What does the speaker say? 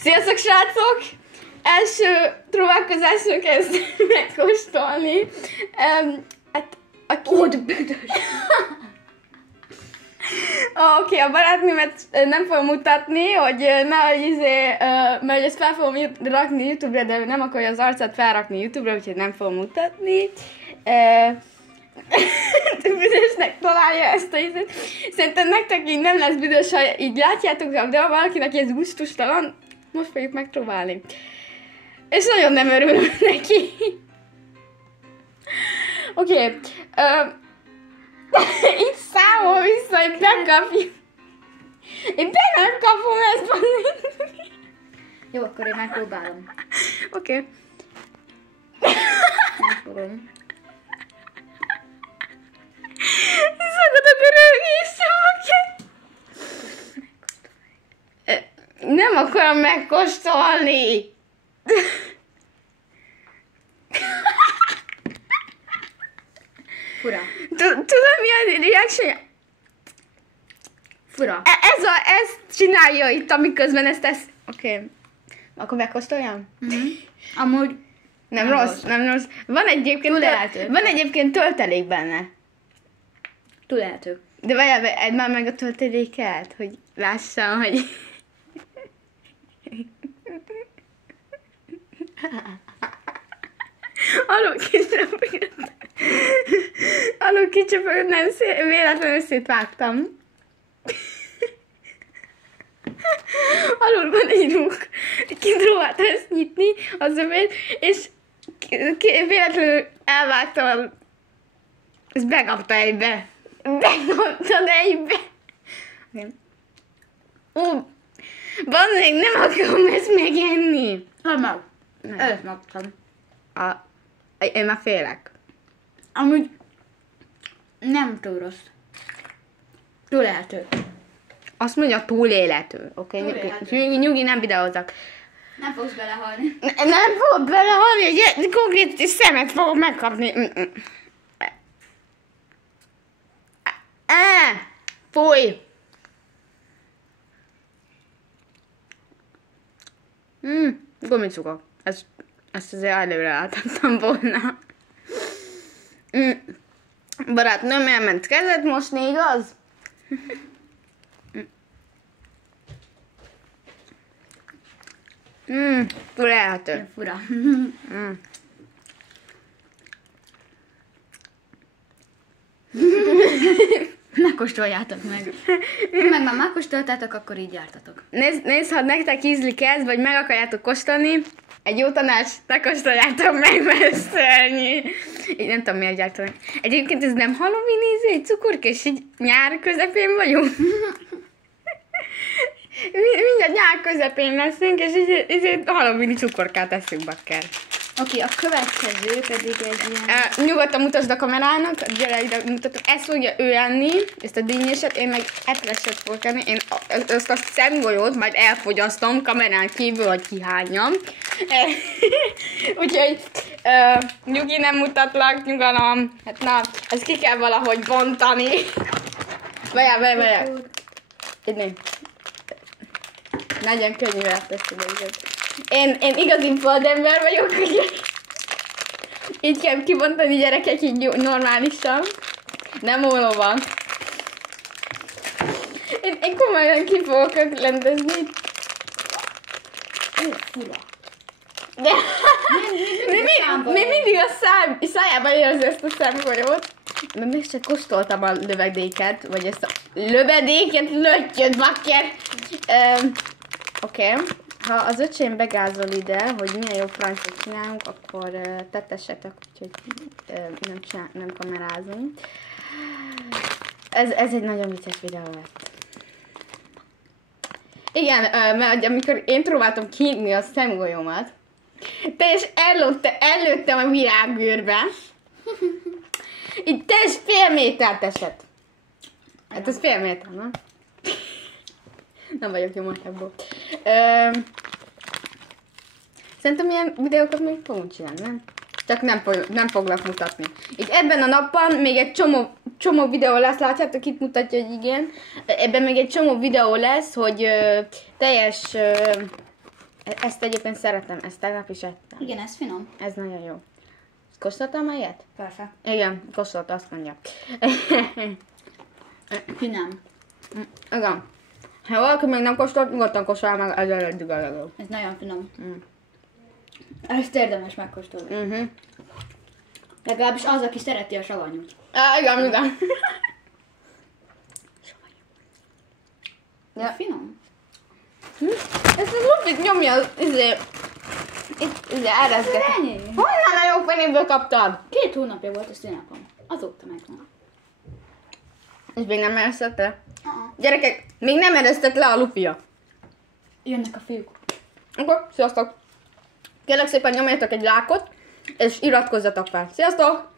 Sziasztok, srácok! Első próbálkozásra kezd megkóstolni. Oké, a barátnőmet nem fogom mutatni, hogy mert ezt fel fogom rakni YouTube-ra, de ő nem akarja az arcát felrakni YouTube-ra, úgyhogy nem fogom mutatni. Büdösnek találja ezt a izét. Szerintem nektek így nem lesz büdös, ha így látjátok, de ha valakinek ez gusztustalan, most fogjuk megpróbálni. És nagyon nem örülök neki. Oké. Itt számol vissza, hogy bekapjuk. Én be nem kapom ezt. Jó, akkor én megpróbálom. Oké. Megpróbálom. Szakadok a rögésem, oké. Nem akarom megkóstolni. Fura. Tudod mi a reaction? Fura. Ezt csinálja itt, amiközben ezt tesz. Oké. Akkor megkóstoljam? Amúgy Nem rossz. Van egyébként töltelék benne. túlélhető. De várjál, edd már meg a tölteléket, hogy lássam, hogy... Alul kicsöpögött, nem véletlenül szétvágtam. Alul van egy rúg. Kipróbáltam ezt nyitni, az övét, és véletlenül elvágtam. Ez bekapta egybe. Bekaptad egybe. Bazdmeg, nem akarom ezt megenni. Meg. Ezt megtam. Én már félek. Amúgy nem túl rossz. Túlélhető. Azt mondja, túlélhető. Oké, nyugi, nem videózak. Nem fogsz belehalni. Nem fogok belehalni, egy konkrét szemet fogok megkapni. Fúj! Gumicukor. Ezt azért előre láthattam volna. Barátnőm elment kezet mosni, igaz? Túlélhető. Fura. Megkóstoljátok meg. Meg már megkóstoltátok, akkor így jártatok. Nézd, ha nektek ízlik ez, vagy meg akarjátok kóstolni, egy jó tanács, ne kóstoljátok meg, mert ez szörnyű. Így nem tudom, miért gyártanak. Egyébként ez nem Halloween ízé, cukorkés, így nyár közepén vagyunk. Mindjárt nyár közepén leszünk, és így Halloween cukorkát eszünk, bakker. Oké, a következő pedig egy ilyen... Nyugodtan mutasd a kamerának, gyere ide mutatok. Ezt fogja ő enni, ezt a dinnyéset, én meg etreset fogok enni. Én ezt a szemgolyót majd elfogyasztom kamerán kívül, hogy kihányjam. Úgyhogy nyugi, nem mutatlak, nyugalom. Hát na, ezt ki kell valahogy bontani. Várjál. Így legyen könnyű elteszed. Én igazi földember vagyok, ugye? Így kell kibontani, gyerekek, így normálisan. Nem ólóban. Én komolyan ki fogok öklendezni. Fura. De mi mindig a szájába érzi ezt a szemgolyót. Mert még csak kóstoltam a lövedéket, vagy ezt a lövedéket, löttyöd, bakker! Oké. Ha az öcsém begázol ide, hogy milyen jó francsot csinálunk, akkor tettessetek, úgyhogy nem kamerázunk. Ez egy nagyon vicces videó lett. Igen, mert amikor én próbáltam kinyitni a szemgolyómat, te is előttem a virágűrbe. Így te is fél métert esett. Hát ez fél méter, nem? Nem vagyok jó matekból. Szerintem ilyen videókat még fogunk csinálni, nem? Csak nem foglak mutatni. Így ebben a napban még egy csomó videó lesz, látjátok, itt mutatja, hogy igen. Ebben még egy csomó videó lesz, hogy teljes Ezt egyébként szeretem, ezt tegnap is ettem. Igen, ez finom. Ez nagyon jó. Kóstoltam ilyet? Persze. Igen, kóstolt, azt mondja. Finom. Igen. Ha valaki még nem kóstolt, nyugodtan kóstolja meg, ez eddig a legjobb. Ez nagyon finom. Ezt érdemes megkóstolni. Legalábbis az, aki szereti a savanyút. Igen, igen. Ja. Finom. Ezt az lupit nyomja az itt erezget. Ennyi. Honnan a jó fenéből kaptad? 2 hónapja volt a szünnapom. Azóta megvan. És még nem eresztett le? Gyerekek, még nem eresztett le a lupia. Jönnek a fiúk. Akkor, sziasztok! Kérlek szépen nyomjatok egy lájkot, és iratkozzatok fel. Sziasztok!